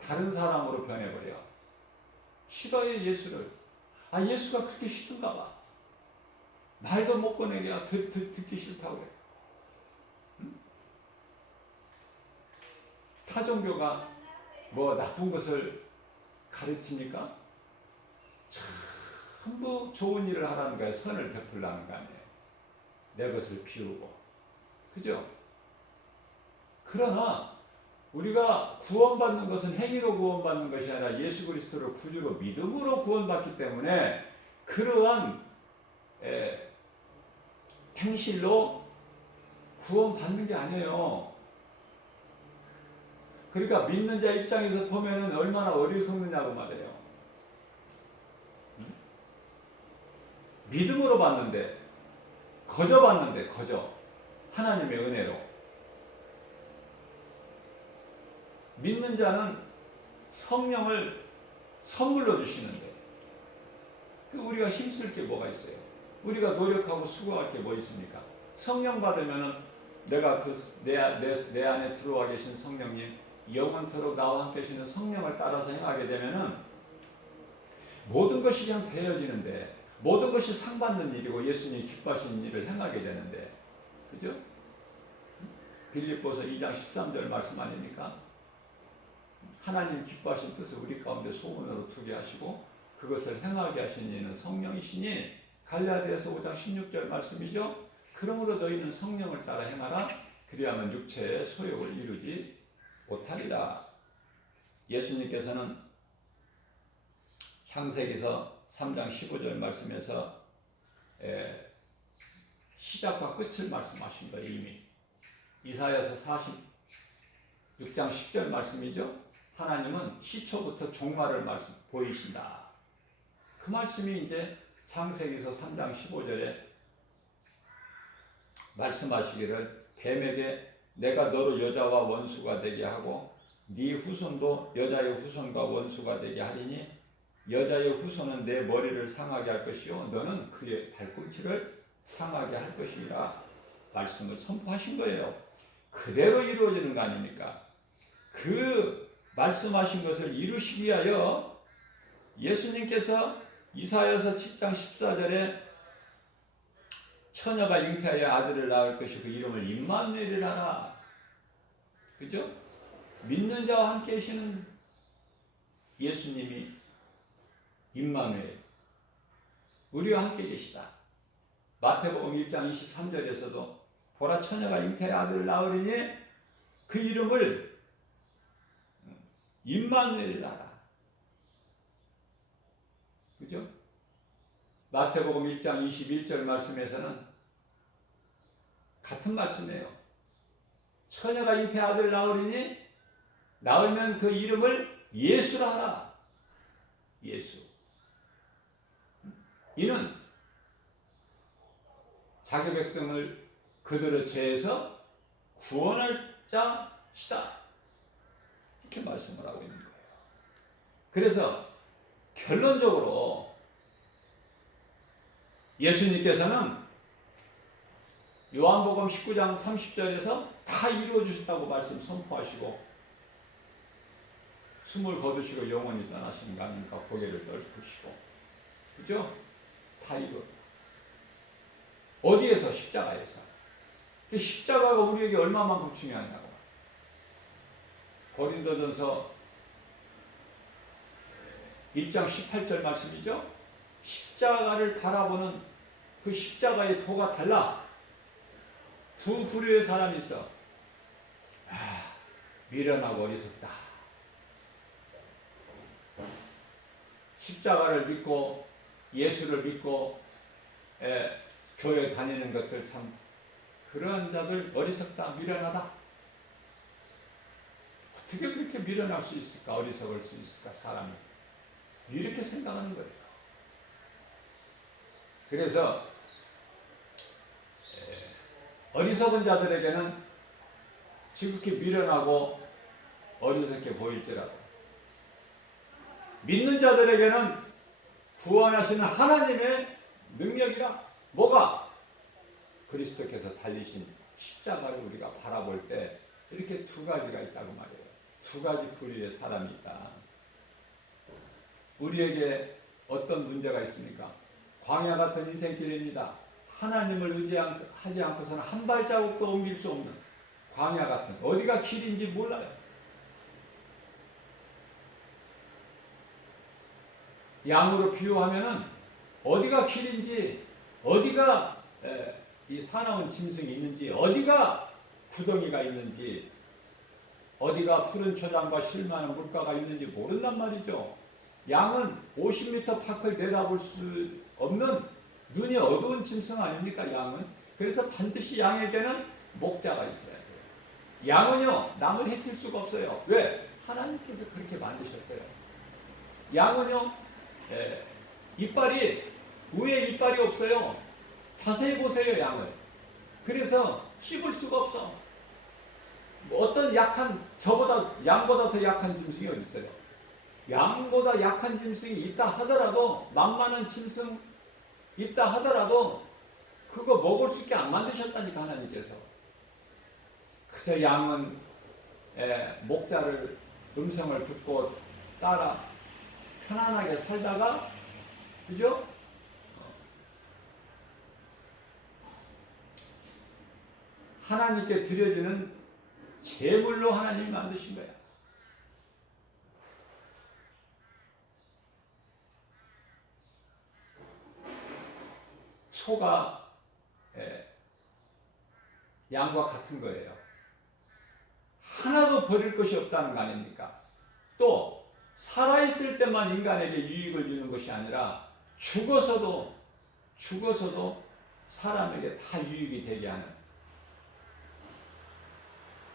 다른 사람으로 변해버려. 싫어해 예수를. 예수가 그렇게 싫은가 봐. 말도 못 꺼내게 듣기 싫다고 그래. 타종교가 뭐 나쁜 것을 가르칩니까? 전부 좋은 일을 하라는 거예요. 선을 베풀라는 거 아니에요. 내 것을 비우고. 그죠? 그러나 우리가 구원받는 것은 행위로 구원받는 것이 아니라 예수 그리스도를 구주로 믿음으로 구원받기 때문에 그러한 행실로 구원받는 게 아니에요. 그러니까 믿는 자 입장에서 보면 얼마나 어리석느냐고 말이에요. 믿음으로 받는데, 거저 받는데, 하나님의 은혜로. 믿는 자는 성령을 선물로 주시는데, 우리가 힘쓸 게 뭐가 있어요? 우리가 노력하고 수고할 게 뭐 있습니까? 성령 받으면은 내가 내 안에 들어와 계신 성령님, 영원토록 나와 함께 하시는 성령을 따라서 행하게 되면은 모든 것이 그냥 되어지는데, 모든 것이 상받는 일이고 예수님이 기뻐하시는 일을 행하게 되는데, 그죠? 빌립보서 2장 13절 말씀 아닙니까? 하나님 기뻐하신 뜻을 우리 가운데 소원으로 두게 하시고 그것을 행하게 하신 이는 성령이시니, 갈라디아서 5장 16절 말씀이죠. 그러므로 너희는 성령을 따라 행하라. 그리하면 육체의 소욕을 이루지 못하리라. 예수님께서는 창세기서 3장 15절 말씀에서 시작과 끝을 말씀하신 거예요. 이미 이사야서 46장 10절 말씀이죠. 하나님은 시초부터 종말을 보이신다. 그 말씀이 이제 창세기서 3장 15절에 말씀하시기를, 뱀에게 내가 너로 여자와 원수가 되게 하고 네 후손도 여자의 후손과 원수가 되게 하리니 여자의 후손은 내 머리를 상하게 할 것이요 너는 그의 발꿈치를 상하게 할 것이라 말씀을 선포하신 거예요. 그대로 이루어지는 거 아닙니까? 그 말씀하신 것을 이루시기 위하여 예수님께서 이사야서 7장 14절에 처녀가 잉태하여 아들을 낳을 것이 그 이름을 임마누엘이라 하라. 그죠? 믿는 자와 함께 계시는 예수님이 임마누엘, 우리와 함께 계시다. 마태복음 1장 23절에서도 보라 처녀가 잉태하여 아들을 낳으리니 그 이름을 임마누엘이라 하라. 그죠? 마태복음 1장 21절 말씀에서는 같은 말씀이에요. 처녀가 잉태하여 아들을 낳으리니 낳으면 그 이름을 예수라 하라. 예수. 이는 자기 백성을 그들의 죄에서 구원할 자시다. 이렇게 말씀을 하고 있는 거예요. 그래서 결론적으로 예수님께서는 요한복음 19장 30절에서 다 이루어주셨다고 말씀 선포하시고 숨을 거두시고 영원히 떠나시는 거 아닙니까? 고개를 떨구시고. 그죠? 다 이루어졌다. 어디에서? 십자가에서. 그 십자가가 우리에게 얼마만큼 중요하냐고. 고린도전서 1장 18절 말씀이죠. 십자가를 바라보는 그 십자가의 도가 달라. 두 부류의 사람이 있어. 미련하고 어리석다. 십자가를 믿고 예수를 믿고 교회 다니는 것들 참 그런 자들 어리석다, 미련하다. 어떻게 그렇게 미련할 수 있을까? 어리석을 수 있을까? 사람이 이렇게 생각하는 거예요. 그래서 어리석은 자들에게는 지극히 미련하고 어리석게 보일지라도 믿는 자들에게는 구원하시는 하나님의 능력이라. 뭐가? 그리스도께서 달리신 십자가를 우리가 바라볼 때 이렇게 두 가지가 있다고 말해요. 두 가지 부류의 사람이 있다. 우리에게 어떤 문제가 있습니까? 광야 같은 인생길입니다. 하나님을 의지하지 않고서는 한 발자국도 옮길 수 없는 광야 같은, 어디가 길인지 몰라요. 양으로 비유하면은 어디가 길인지, 어디가 이 사나운 짐승이 있는지, 어디가 구덩이가 있는지, 어디가 푸른 초장과 쉴만한 물가가 있는지 모른단 말이죠. 양은 50m 밖을 내다볼 수 없는 눈이 어두운 짐승 아닙니까? 양은. 그래서 반드시 양에게는 목자가 있어야 돼요. 양은요 남을 해칠 수가 없어요. 왜? 하나님께서 그렇게 만드셨어요. 양은요 이빨이, 위에 이빨이 없어요. 자세히 보세요, 양을. 그래서 씹을 수가 없어. 어떤 약한, 양보다 더 약한 짐승이 어디 있어요? 양보다 약한 짐승이 있다 하더라도, 만만한 짐승 있다 하더라도 그거 먹을 수 있게 안 만드셨다니까, 하나님께서. 그저 양은 목자를 음성을 듣고 따라 편안하게 살다가, 그죠? 하나님께 드려지는 제물로 하나님이 만드신 거야. 소가 양과 같은 거예요. 하나도 버릴 것이 없다는 거 아닙니까? 또 살아있을 때만 인간에게 유익을 주는 것이 아니라 죽어서도 사람에게 다 유익이 되게 하는,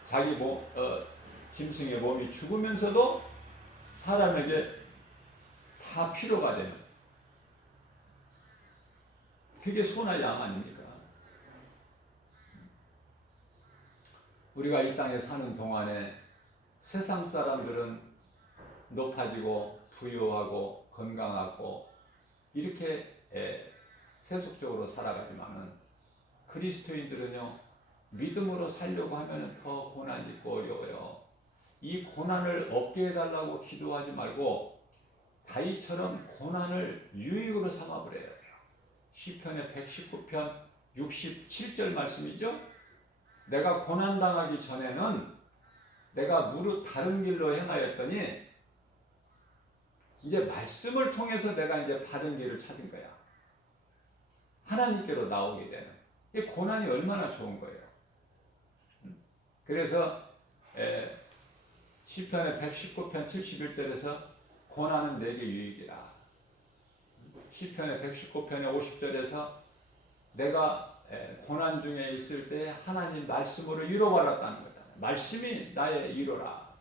자기 짐승의 몸이 죽으면서도 사람에게 다 필요가 되는, 그게 소나 양 아닙니까? 우리가 이 땅에 사는 동안에 세상 사람들은 높아지고 부유하고 건강하고 이렇게 세속적으로 살아가지만은, 그리스도인들은요, 믿음으로 살려고 하면 더 고난이 있고 어려워요. 이 고난을 없게 해달라고 기도하지 말고 다윗처럼 고난을 유익으로 삼아버려야 돼요. 시편의 119편 67절 말씀이죠. 내가 고난당하기 전에는 내가 무릇 다른 길로 행하였더니 이제 말씀을 통해서 내가 이제 바른 길을 찾은 거야. 하나님께로 나오게 되는. 이 고난이 얼마나 좋은 거예요. 그래서 시편의 119편 71절에서 고난은 내게 유익이라. 시편의 119편의 50절에서 내가 고난 중에 있을 때 하나님 말씀으로 위로받았다는 거다. 말씀이 나의 위로라.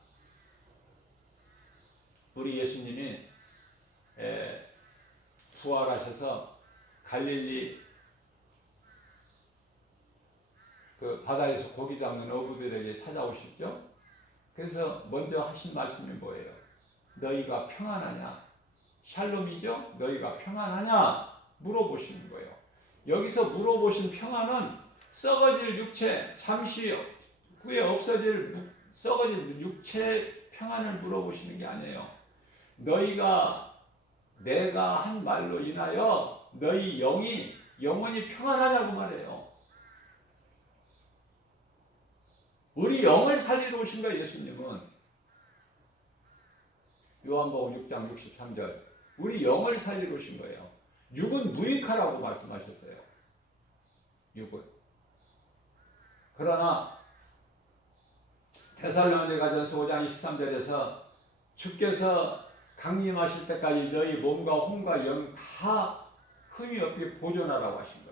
우리 예수님이 부활하셔서 갈릴리 그 바다에서 고기 잡는 어부들에게 찾아오셨죠. 그래서 먼저 하신 말씀이 뭐예요? 너희가 평안하냐? 샬롬이죠? 너희가 평안하냐? 물어보시는 거예요. 여기서 물어보신 평안은 썩어질 육체, 잠시 후에 없어질 썩어질 육체 평안을 물어보시는 게 아니에요. 내가 한 말로 인하여 너희 영혼이 평안하냐고 말해요. 우리 영을 살리러 오신 거예요, 예수님은. 요한복음 6장 63절. 우리 영을 살리러 오신 거예요. 육은 무익하라고 말씀하셨어요. 육은. 그러나 데살로니가전서 5장 23절에서 주께서 강림하실 때까지 너희 몸과 혼과 영 다 흠이 없게 보존하라고 하신 거예요.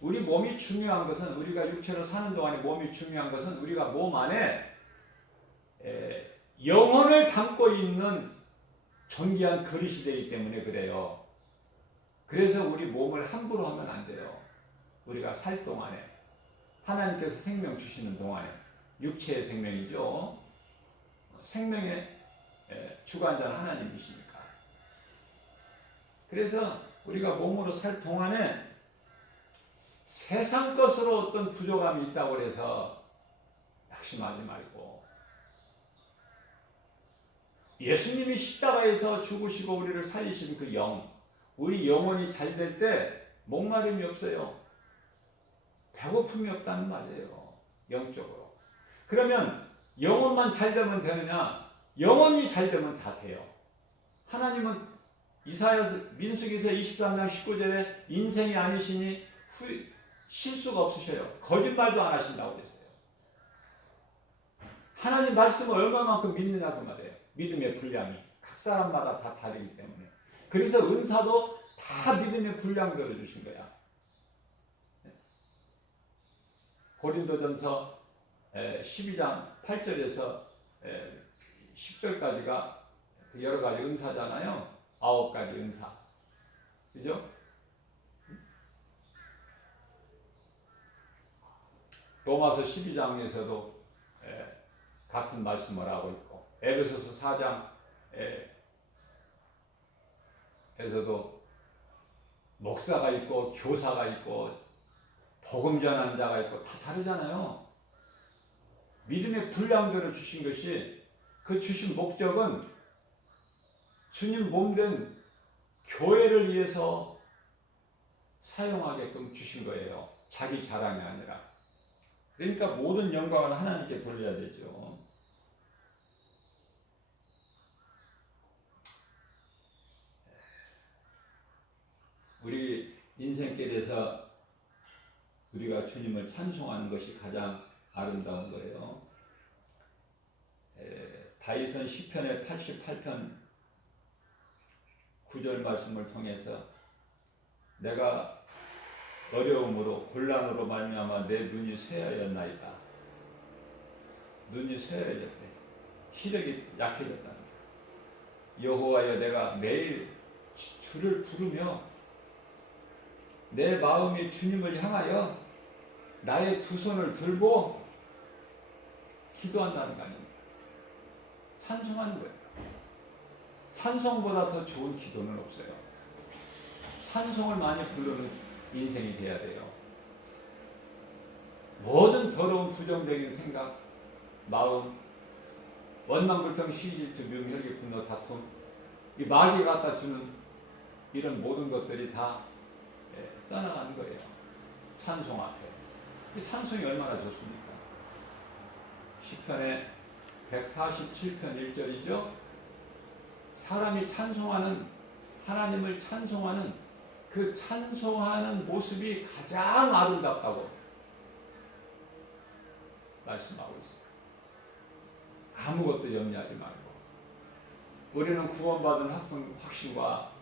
우리 몸이 중요한 것은, 우리가 육체로 사는 동안에 몸이 중요한 것은 우리가 몸 안에 영혼을 담고 있는 존귀한 그릇이 되기 때문에 그래요. 그래서 우리 몸을 함부로 하면 안 돼요. 우리가 살 동안에, 하나님께서 생명 주시는 동안에, 육체의 생명이죠. 생명의 주관자는 하나님이시니까. 그래서 우리가 몸으로 살 동안에 세상 것으로 어떤 부족함이 있다고 해서 낙심하지 말고, 예수님이 십자가에서 죽으시고 우리를 살리신 그 영, 우리 영혼이 잘 될 때 목마름이 없어요. 배고픔이 없다는 말이에요. 영적으로. 그러면 영혼만 잘 되면 되느냐? 영혼이 잘 되면 다 돼요. 하나님은 민수기서 23장 19절에 인생이 아니시니 실수가 없으셔요. 거짓말도 안 하신다고 그랬어요. 하나님 말씀을 얼마만큼 믿느냐고 말이에요. 믿음의 분량이 각 사람마다 다 다르기 때문에. 그래서 은사도 다 믿음의 분량대로 주신 거야. 고린도전서 12장 8절에서 10절까지가 여러 가지 은사잖아요. 9가지 은사. 그죠? 로마서 12장에서도 같은 말씀을 하고 있고, 에베소서 4장 에서도 목사가 있고 교사가 있고 복음 전하는 자가 있고 다 다르잖아요. 믿음의 분량대로 주신 것이, 그 주신 목적은 주님 몸된 교회를 위해서 사용하게끔 주신 거예요. 자기 자랑이 아니라. 그러니까 모든 영광을 하나님께 돌려야 되죠. 우리 인생길에서 우리가 주님을 찬송하는 것이 가장 아름다운 거예요. 다윗은 시편의 88편 9절 말씀을 통해서 내가 어려움으로 곤란으로 말미암아 내 눈이 쇠하였나이다. 눈이 쇠하였대. 시력이 약해졌다. 여호와여, 내가 매일 주를 부르며 내 마음이 주님을 향하여 나의 두 손을 들고 기도한다는 거 아닙니까? 찬송하는 거예요. 찬송보다 더 좋은 기도는 없어요. 찬송을 많이 부르는 인생이 돼야 돼요. 모든 더러운 부정적인 생각, 마음, 원망불평, 시기질투, 묘, 혈기, 분노, 다툼, 이 마귀가 갖다 주는 이런 모든 것들이 다 떠나가는 거예요. 찬송 앞에. 이 찬송이 얼마나 좋습니까? 시편의 147편 1절이죠. 사람이 찬송하는, 하나님을 찬송하는 그 찬송하는 모습이 가장 아름답다고 말씀하고 있어요. 아무것도 염려하지 말고, 우리는 구원받은 확신과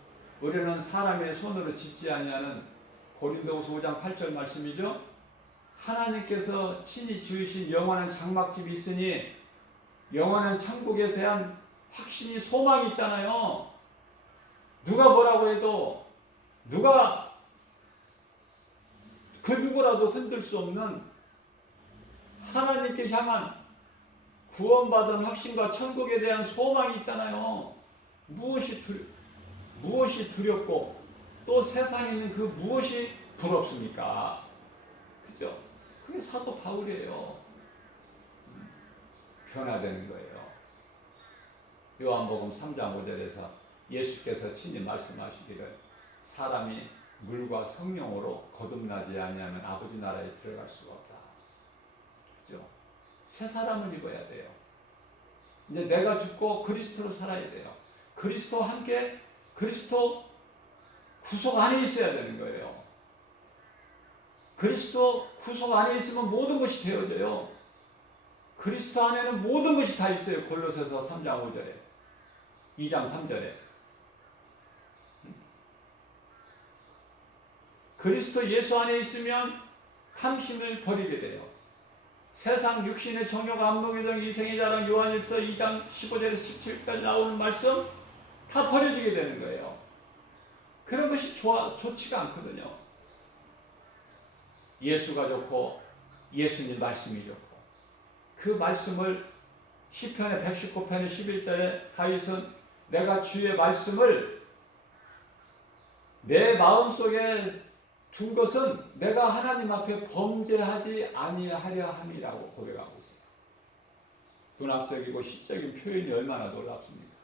우리는 사람의 손으로 짓지 아니하는, 고린도후서 5장 8절 말씀이죠. 하나님께서 친히 지으신 영원한 장막집이 있으니 영원한 천국에 대한 확신이, 소망이 있잖아요. 누가 뭐라고 해도, 누가 그 누구라도 흔들 수 없는 하나님께 향한 구원받은 확신과 천국에 대한 소망이 있잖아요. 무엇이 두렵고 또 세상에 있는 그 무엇이 부럽습니까? 그죠? 그게 사도 바울이에요. 변화되는 거예요. 요한복음 3장 5절에서 예수께서 친히 말씀하시기를 사람이 물과 성령으로 거듭나지 아니하면 아버지 나라에 들어갈 수가 없다. 그죠? 새 사람을 입어야 돼요. 이제 내가 죽고 그리스도로 살아야 돼요. 그리스도와 함께 그리스도 구속 안에 있어야 되는 거예요. 그리스도 구속 안에 있으면 모든 것이 되어져요. 그리스도 안에는 모든 것이 다 있어요. 골로새서 3장 5절에, 2장 3절에. 그리스도 예수 안에 있으면 탐심을 버리게 돼요. 세상 육신의 정욕, 안목의 정, 이생의 자랑, 요한일서 2장 15절에서 17절까지 나오는 말씀 다 버려지게 되는 거예요. 그런 것이 좋지가 않거든요. 예수가 좋고 예수님 말씀이 좋고, 그 말씀을 시편의 119편의 11절에 다윗은 내가 주의 말씀을 내 마음속에 둔 것은 내가 하나님 앞에 범죄하지 아니하려 함이라고 고백하고 있어요. 문학적이고 시적인 표현이 얼마나 놀랍습니까?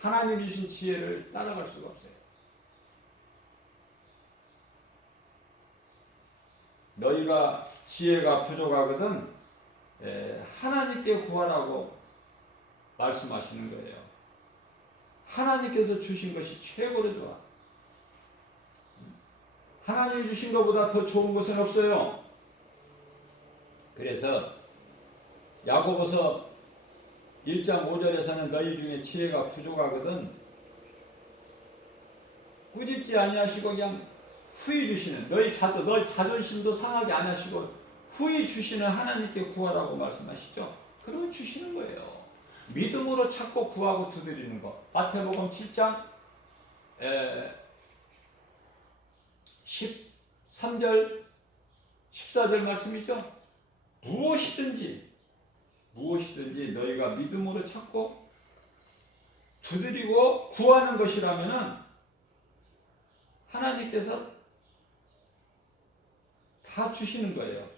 하나님이 주신 지혜를 따라갈 수가 없어요. 너희가 지혜가 부족하거든 하나님께 구하라고 말씀하시는 거예요. 하나님께서 주신 것이 최고로 좋아. 하나님이 주신 것보다 더 좋은 것은 없어요. 그래서 야고보서 1장 5절에서는 너희 중에 지혜가 부족하거든 꾸짖지 아니하시고 그냥 후히 주시는, 너희 자존심도 상하게 안 하시고 후히 주시는 하나님께 구하라고 말씀하시죠. 그러면 주시는 거예요. 믿음으로 찾고 구하고 두드리는 것. 마태복음 7장 13절 14절 말씀이죠. 무엇이든지 너희가 믿음으로 찾고 두드리고 구하는 것이라면은 하나님께서 다 주시는 거예요.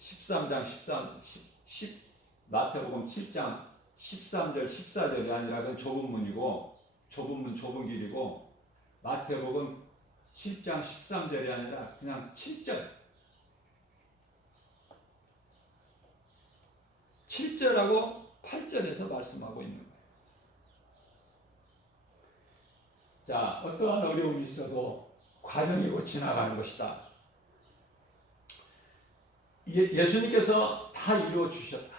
13장 10 마태복음 7장 13절 14절이 아니라 그건 좁은 문이고 좁은 문 좁은 길이고 마태복음 7장 13절이 아니라 그냥 7절 7절하고 8절에서 말씀하고 있는 거예요. 자, 어떠한 어려움이 있어도 과정이고 지나가는 것이다. 예수님께서 다 이루어 주셨다.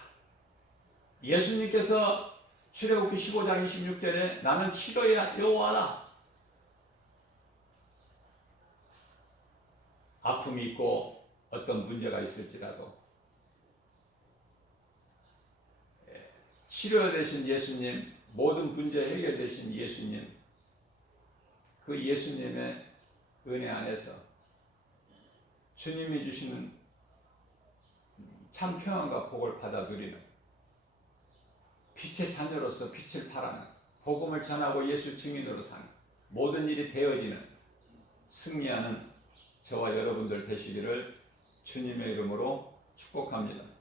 예수님께서 출애굽기 15장 26절에 나는 치료의 여호와다. 아픔이 있고 어떤 문제가 있을지라도 치료 되신 예수님, 모든 문제 해결되신 예수님, 그 예수님의 은혜 안에서 주님이 주시는 참 평안과 복을 받아 누리는 빛의 자녀로서 빛을 발하는 복음을 전하고 예수 증인으로 사는 모든 일이 되어지는 승리하는 저와 여러분들 되시기를 주님의 이름으로 축복합니다.